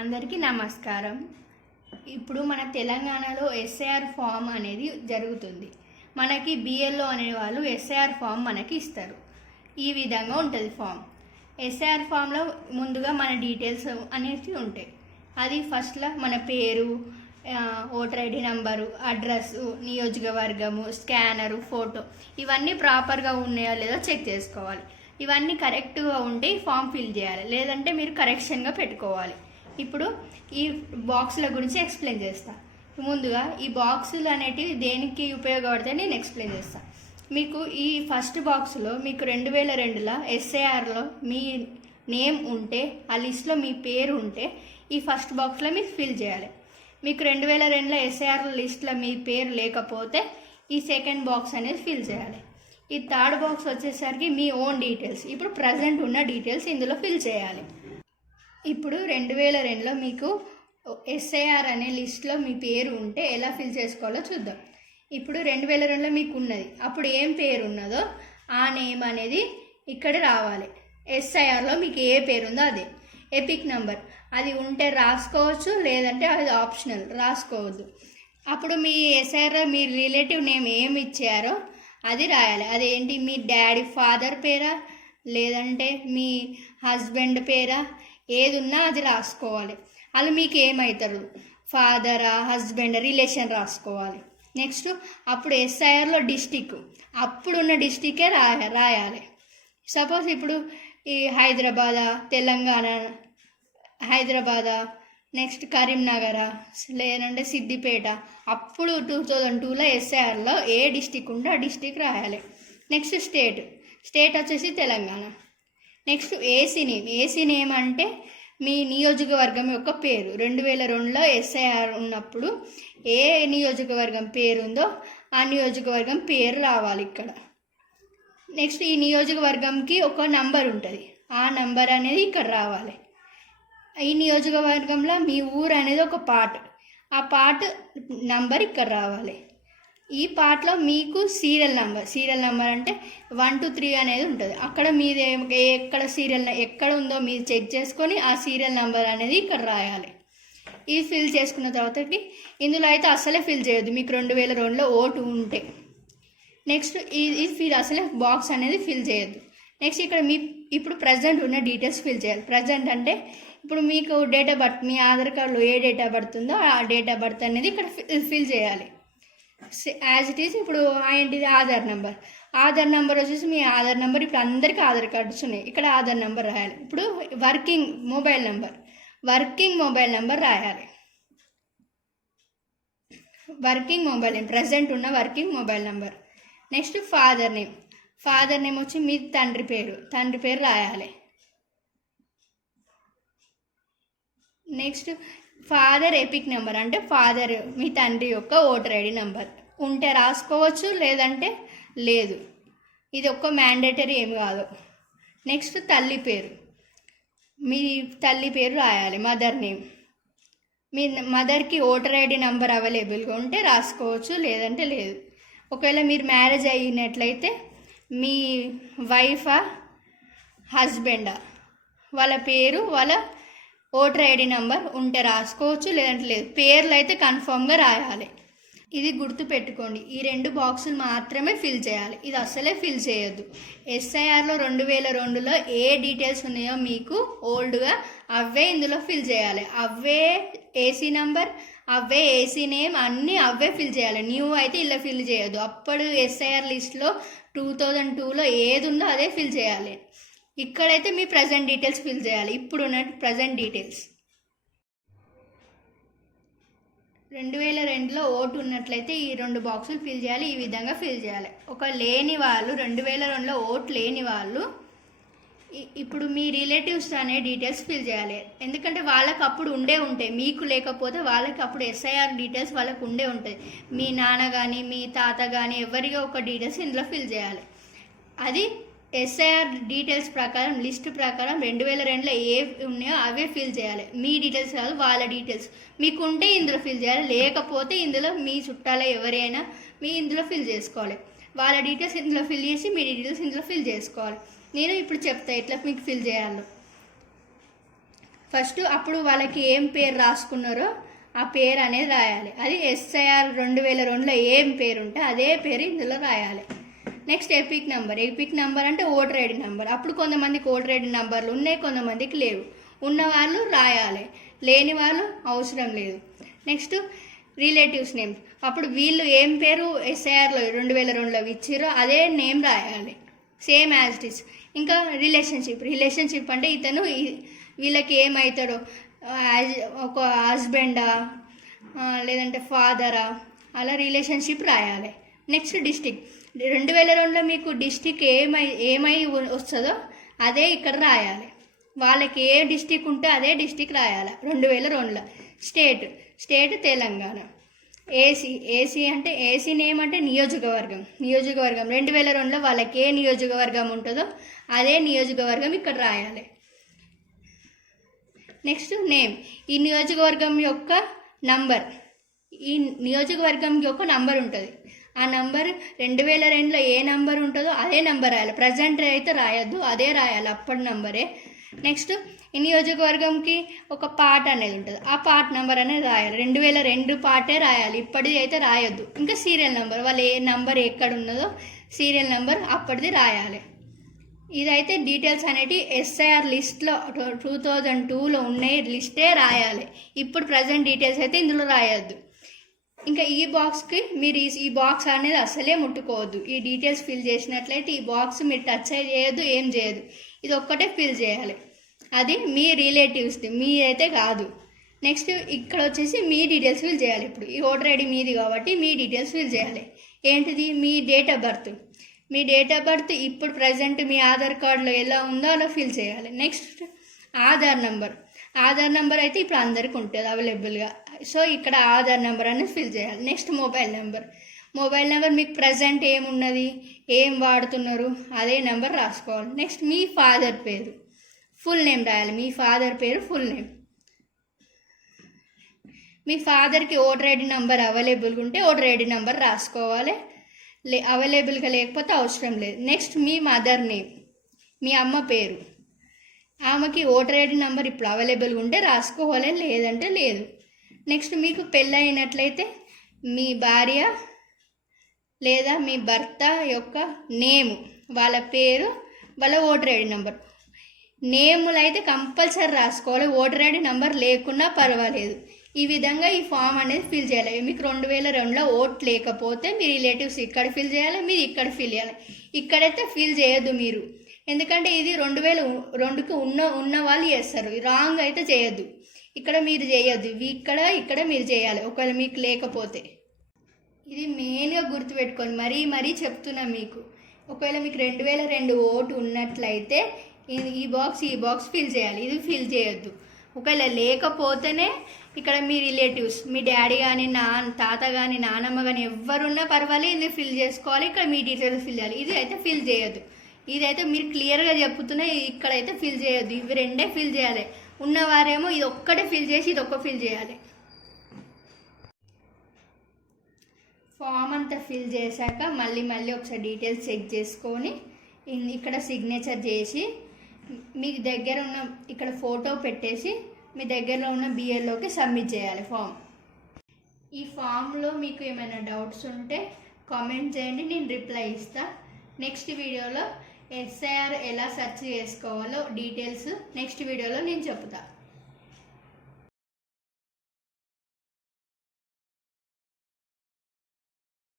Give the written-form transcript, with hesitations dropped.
అందరికీ నమస్కారం. ఇప్పుడు మన తెలంగాణలో ఎస్ఐఆర్ ఫామ్ అనేది జరుగుతుంది. మనకి బిఎల్ఓ అనే వాళ్ళు ఎస్ఐఆర్ ఫామ్ మనకి ఇస్తారు. ఈ విధంగా ఉంటుంది ఫామ్. ఎస్ఐఆర్ ఫామ్లో ముందుగా మన డీటెయిల్స్ అనేవి ఉంటాయి. అది ఫస్ట్లో మన పేరు, ఓటర్ ఐడి నంబరు, అడ్రస్సు, నియోజకవర్గము, స్కానరు, ఫోటో ఇవన్నీ ప్రాపర్గా ఉన్నాయో లేదో చెక్ చేసుకోవాలి. ఇవన్నీ కరెక్ట్గా ఉంటే ఫామ్ ఫిల్ చేయాలి, లేదంటే మీరు కరెక్షన్గా పెట్టుకోవాలి. ఇప్పుడు ఈ బాక్సుల గురించి ఎక్స్ప్లెయిన్ చేస్తా. ముందుగా ఈ బాక్సులు అనేటివి దేనికి ఉపయోగపడతాయి నేను ఎక్స్ప్లెయిన్ చేస్తా. మీకు ఈ ఫస్ట్ బాక్స్లో మీకు 2002లో ఎస్ఐఆర్లో మీ నేమ్ ఉంటే, ఆ లిస్ట్లో మీ పేరు ఉంటే ఈ ఫస్ట్ బాక్స్లో మీరు ఫిల్ చేయాలి. మీకు 2002లో ఎస్ఐఆర్ లిస్ట్లో మీ పేరు లేకపోతే ఈ సెకండ్ బాక్స్ అనేది ఫిల్ చేయాలి. ఈ థర్డ్ బాక్స్ వచ్చేసరికి మీ ఓన్ డీటెయిల్స్, ఇప్పుడు ప్రజెంట్ ఉన్న డీటెయిల్స్ ఇందులో ఫిల్ చేయాలి. ఇప్పుడు 2002లో మీకు ఎస్ఐఆర్ అనే లిస్ట్లో మీ పేరు ఉంటే ఎలా ఫిల్ చేసుకోవాలో చూద్దాం. ఇప్పుడు 2002లో మీకు ఉన్నది, అప్పుడు ఏం పేరు ఉన్నదో ఆ నేమ్ అనేది ఇక్కడ రావాలి. ఎస్ఐఆర్లో మీకు ఏ పేరు ఉందో అదే. ఎపిక్ నెంబర్ అది ఉంటే రాసుకోవచ్చు, లేదంటే అది ఆప్షనల్, రాసుకోవద్దు. అప్పుడు మీ ఎస్ఐఆర్లో మీ రిలేటివ్ నేమ్ ఏమి ఇచ్చారో అది రాయాలి. అదేంటి, మీ డాడీ ఫాదర్ పేరా, లేదంటే మీ హస్బెండ్ పేరా, ఏది ఉన్నా అది రాసుకోవాలి. వాళ్ళు మీకు ఏమవుతారు, ఫాదరా హస్బెండ్ రిలేషన్ రాసుకోవాలి. నెక్స్ట్ అప్పుడు ఎస్ఐఆర్లో డిస్టిక్ అప్పుడున్న డిస్టికే రాయాలి. సపోజ్ ఇప్పుడు ఈ హైదరాబాదా, తెలంగాణ, హైదరాబాదా, నెక్స్ట్ కరీంనగరా, లేదంటే సిద్దిపేట, అప్పుడు 2002లో ఎస్ఐఆర్లో ఏ డిస్టిక్ ఉంటే ఆ డిస్టిక్ రాయాలి. నెక్స్ట్ స్టేట్ వచ్చేసి తెలంగాణ. నెక్స్ట్ ఏసీ నేమ్ అంటే మీ నియోజకవర్గం యొక్క పేరు. 2002లో ఎస్ఐఆర్ ఉన్నప్పుడు ఏ నియోజకవర్గం పేరు ఉందో ఆ నియోజకవర్గం పేరు రావాలి ఇక్కడ. నెక్స్ట్ ఈ నియోజకవర్గంకి ఒక నంబర్ ఉంటుంది, ఆ నంబర్ అనేది ఇక్కడ రావాలి. ఈ నియోజకవర్గంలో మీ ఊరు అనేది ఒక పార్ట్, ఆ పార్ట్ నంబర్ ఇక్కడ రావాలి. ఈ పార్ట్లో మీకు సీరియల్ నెంబర్ అంటే 1 to 3 అనేది ఉంటుంది. అక్కడ మీది ఎక్కడ సీరియల్ ఎక్కడ ఉందో మీరు చెక్ చేసుకొని ఆ సీరియల్ నెంబర్ అనేది ఇక్కడ రాయాలి. ఇది ఫిల్ చేసుకున్న తర్వాత ఇందులో అయితే అసలే ఫిల్ చేయొద్దు మీకు 2002లో ఓటు ఉంటే. నెక్స్ట్ ఇది ఫిల్ అసలే బాక్స్ అనేది ఫిల్ చేయొద్దు. నెక్స్ట్ ఇక్కడ ఇప్పుడు ప్రజెంట్ ఉన్న డీటెయిల్స్ ఫిల్ చేయాలి. ప్రజెంట్ అంటే ఇప్పుడు మీకు డేట్ ఆఫ్ బర్త్, మీ ఆధార్ కార్డులో ఏ డేట్ ఆఫ్ బర్త్ ఉందో ఆ డేట్ ఆఫ్ బర్త్ అనేది ఇక్కడ ఫిల్ చేయాలి. యాజ్ ఇట్ ఈస్ ఇప్పుడు ఏంటిది ఆధార్ నెంబర్ వచ్చేసి మీ ఆధార్ నెంబర్. ఇప్పుడు అందరికీ ఆధార్ కార్డ్స్ ఉన్నాయి, ఇక్కడ ఆధార్ నెంబర్ రాయాలి. ఇప్పుడు వర్కింగ్ మొబైల్ నెంబర్ రాయాలి. ప్రజెంట్ ఉన్న working mobile number. Next father name వచ్చి మీ తండ్రి పేరు రాయాలి. నెక్స్ట్ ఫాదర్ ఎపిక్ నెంబర్ అంటే ఫాదర్ మీ తండ్రి యొక్క ఓటర్ ఐడి నెంబర్ ఉంటే రాసుకోవచ్చు, లేదంటే లేదు. ఇది ఒక్క మ్యాండేటరీ ఏమి కాదు. నెక్స్ట్ మీ తల్లి పేరు రాయాలి. మదర్ నేమ్, మీ మదర్కి ఓటర్ ఐడి నెంబర్ అవైలబుల్గా ఉంటే రాసుకోవచ్చు, లేదంటే లేదు. ఒకవేళ మీరు మ్యారేజ్ అయినట్లయితే మీ వైఫా హస్బెండా వాళ్ళ పేరు, వాళ్ళ ఓటర్ ఐడి నెంబర్ ఉంటే రాసుకోవచ్చు, లేదంటే లేదు. పేర్లు అయితే కన్ఫామ్గా రాయాలి. ఇది గుర్తుపెట్టుకోండి, ఈ 2 బాక్సులు మాత్రమే ఫిల్ చేయాలి, ఇది అసలే ఫిల్ చేయొద్దు. ఎస్ఐఆర్లో 2002లో ఏ డీటెయిల్స్ ఉన్నాయో మీకు ఓల్డ్గా అవే ఇందులో ఫిల్ చేయాలి. అవే ఏసీ నెంబర్, అవే ఏసీ నేమ్, అన్నీ అవే ఫిల్ చేయాలి. న్యూ అయితే ఇలా ఫిల్ చేయొద్దు. అప్పుడు ఎస్ఐఆర్ లిస్ట్లో 2002లో ఏది ఉందో అదే ఫిల్ చేయాలి. ఇక్కడైతే మీ ప్రజెంట్ డీటెయిల్స్ ఫిల్ చేయాలి, ఇప్పుడు ఉన్న ప్రజెంట్ డీటెయిల్స్. 2002లో ఓటు ఉన్నట్లయితే ఈ 2 బాక్సులు ఫిల్ చేయాలి. ఈ విధంగా ఫిల్ చేయాలి. ఒక లేని వాళ్ళు 2002లో ఓటు లేని వాళ్ళు ఇప్పుడు మీ రిలేటివ్స్ అనే డీటెయిల్స్ ఫిల్ చేయాలి. ఎందుకంటే వాళ్ళకి అప్పుడు ఉంటాయి, మీకు లేకపోతే వాళ్ళకి అప్పుడు ఎస్ఐఆర్ డీటెయిల్స్ వాళ్ళకు ఉంటాయి. మీ నాన్న కానీ మీ తాత కానీ ఎవరిగా ఒక డీటెయిల్స్ ఇందులో ఫిల్ చేయాలి. అది ఎస్ఐఆర్ డీటెయిల్స్ ప్రకారం, లిస్ట్ ప్రకారం 2002లో ఏ ఉన్నాయో అవే ఫిల్ చేయాలి. మీ డీటెయిల్స్ కాదు, వాళ్ళ డీటెయిల్స్ మీకు ఉంటే ఇందులో ఫిల్ చేయాలి, లేకపోతే ఇందులో మీ చుట్టాల ఎవరైనా ఇందులో ఫిల్ చేసుకోవాలి. వాళ్ళ డీటెయిల్స్ ఇందులో ఫిల్ చేసి మీ డీటెయిల్స్ ఇందులో ఫిల్ చేసుకోవాలి. నేను ఇప్పుడు చెప్తా ఎట్లా మీకు ఫిల్ చేయాలో. ఫస్ట్ అప్పుడు వాళ్ళకి ఏం పేరు రాసుకున్నారో ఆ పేరు అనేది రాయాలి. అది SIR 2002లో ఏం పేరు ఉంటే అదే పేరు ఇందులో రాయాలి. నెక్స్ట్ ఎపిక్ నెంబర్ అంటే ఓటర్ ఐడి నెంబర్. అప్పుడు కొంతమందికి ఓటర్ ఐడి నెంబర్లు ఉన్నాయి, కొంతమందికి లేవు. ఉన్నవాళ్ళు రాయాలి, లేని వాళ్ళు అవసరం లేదు. Next relatives name. అప్పుడు వీళ్ళు ఏం పేరు SIRలో 2002లో ఇచ్చిరో అదే నేమ్ రాయాలి, సేమ్ యాజ్ ఇట్ ఈస్. ఇంకా రిలేషన్షిప్ అంటే ఇతను వీళ్ళకి ఏమవుతాడో, ఒక హస్బెండా లేదంటే ఫాదరా, అలా రిలేషన్షిప్ రాయాలి. Next district. 2002లో మీకు డిస్టిక్ ఏమై వస్తుందో అదే ఇక్కడ రాయాలి. వాళ్ళకి ఏ డిస్టిక్ ఉంటే అదే డిస్టిక్ రాయాలి 2002లో. స్టేట్ తెలంగాణ. ఏసీ అంటే ఏసీ నేమ్ అంటే నియోజకవర్గం. 2002లో వాళ్ళకి ఏ నియోజకవర్గం ఉంటుందో అదే నియోజకవర్గం ఇక్కడ రాయాలి. Next name. ఈ నియోజకవర్గం యొక్క నంబర్ ఉంటుంది. ఆ నంబర్ 2002లో ఏ నంబర్ ఉంటుందో అదే నంబర్ రాయాలి. ప్రజెంట్ అయితే రాయొద్దు, అదే రాయాలి, అప్పటి నంబరే. నెక్స్ట్ ఈ నియోజకవర్గంకి ఒక పార్ట్ అనేది ఉంటుంది, ఆ పార్ట్ నెంబర్ అనేది రాయాలి. 2002 పార్టే రాయాలి, ఇప్పటిది అయితే రాయొద్దు. ఇంకా సీరియల్ నెంబర్, వాళ్ళు ఏ నంబర్ ఎక్కడ ఉన్నదో సీరియల్ నెంబర్ అప్పటిది రాయాలి. ఇదైతే డీటెయిల్స్ అనేవి SIR లిస్ట్లో 2002లో ఉన్నాయి, లిస్టే రాయాలి. ఇప్పుడు ప్రజెంట్ డీటెయిల్స్ అయితే ఇందులో రాయొద్దు. ఇంకా ఈ బాక్స్కి మీరు ఈ బాక్స్ అనేది అసలే ముట్టుకోవద్దు. ఈ డీటెయిల్స్ ఫిల్ చేసినట్లయితే ఈ బాక్స్ మీరు టచ్ చేయొద్దు, ఏం చేయదు. ఇది ఒక్కటే ఫిల్ చేయాలి, అది మీ రిలేటివ్స్ది, మీ అయితే కాదు. నెక్స్ట్ ఇక్కడ వచ్చేసి మీ డీటెయిల్స్ ఫిల్ చేయాలి. ఇప్పుడు ఈ ఓటర్ ఐడి మీది కాబట్టి మీ డీటెయిల్స్ ఫిల్ చేయాలి. ఏంటిది? మీ డేట్ ఆఫ్ బర్త్ ఇప్పుడు ప్రజెంట్ మీ ఆధార్ కార్డులో ఎలా ఉందో అలా ఫిల్ చేయాలి. నెక్స్ట్ ఆధార్ నెంబర్ అయితే ఇప్పుడు అందరికి ఉంటుంది అవైలబుల్గా, సో ఇక్కడ ఆధార్ నెంబర్ అనేది ఫిల్ చేయాలి. నెక్స్ట్ మొబైల్ నెంబర్ మీకు ప్రజెంట్ ఏమున్నది, ఏం వాడుతున్నారు అదే నెంబర్ రాసుకోవాలి. నెక్స్ట్ మీ ఫాదర్ పేరు ఫుల్ నేమ్ రాయాలి. మీ ఫాదర్ పేరు ఫుల్ నేమ్. మీ ఫాదర్కి ఓటర్ ఐడి నెంబర్ అవైలబుల్గా ఉంటే ఓటర్ ఐడి నెంబర్ రాసుకోవాలి, అవైలబుల్గా లేకపోతే అవసరం లేదు. నెక్స్ట్ మీ మదర్ నేమ్, మీ అమ్మ పేరు. ఆమెకి ఓటర్ ఐడి నెంబర్ ఇప్పుడు అవైలబుల్గా ఉంటే రాసుకోవాలి, లేదంటే లేదు. నెక్స్ట్ మీకు పెళ్ళైనట్లయితే మీ భార్య లేదా మీ భర్త యొక్క నేము, వాళ్ళ పేరు, వాళ్ళ ఓటర్ ఐడి నెంబర్. నేములు అయితే కంపల్సరీ రాసుకోవాలి, ఓటర్ ఐడి నెంబర్ లేకున్నా పర్వాలేదు. ఈ విధంగా ఈ ఫామ్ అనేది ఫిల్ చేయాలి. మీకు 2002లో ఓట్ లేకపోతే మీ రిలేటివ్స్ ఇక్కడ ఫిల్ చేయాలి, మీరు ఇక్కడ ఫిల్ చేయాలి. ఇక్కడైతే ఫిల్ చేయొద్దు మీరు, ఎందుకంటే ఇది 2002కి ఉన్న వాళ్ళు చేస్తారు. రాంగ్ అయితే చేయొద్దు, ఇక్కడ మీరు చేయొద్దు, ఇక్కడ మీరు చేయాలి ఒకవేళ మీకు లేకపోతే. ఇది మెయిన్గా గుర్తుపెట్టుకోండి, మరీ చెప్తున్నా మీకు. ఒకవేళ మీకు 2002 ఓటు ఉన్నట్లయితే ఈ బాక్స్ ఫిల్ చేయాలి, ఇది ఫిల్ చేయొద్దు. ఒకవేళ లేకపోతేనే ఇక్కడ మీ రిలేటివ్స్, మీ డాడీ కానీ తాత కానీ నానమ్మ కానీ ఎవరున్నా పర్వాలేదు, ఇది ఫిల్ చేసుకోవాలి, ఇక్కడ మీ డీటెయిల్స్ ఫిల్ చేయాలి. ఇది అయితే ఫిల్ చేయొద్దు. ఇదైతే మీరు క్లియర్గా చెప్తున్నా, ఇక్కడైతే ఫిల్ చేయొద్దు, ఇవి రెండే ఫిల్ చేయాలి. ఉన్నవారేమో ఇది ఒక్కటే ఫిల్ చేసి ఇది ఒక్క ఫిల్ చేయాలి. ఫామ్ అంతా ఫిల్ చేశాక మళ్ళీ ఒకసారి డీటెయిల్స్ చెక్ చేసుకొని ఇక్కడ సిగ్నేచర్ చేసి మీ దగ్గర ఉన్న ఇక్కడ ఫోటో పెట్టేసి మీ దగ్గరలో ఉన్న BLOకి సబ్మిట్ చేయాలి ఫామ్. ఈ ఫామ్లో మీకు ఏమైనా డౌట్స్ ఉంటే కామెంట్ చేయండి, నేను రిప్లై ఇస్తా. నెక్స్ట్ వీడియోలో SIR ఎలా సెర్చ్ చేసుకోవాలో డీటెయిల్స్ నెక్స్ట్ వీడియోలో నేను చెప్తా.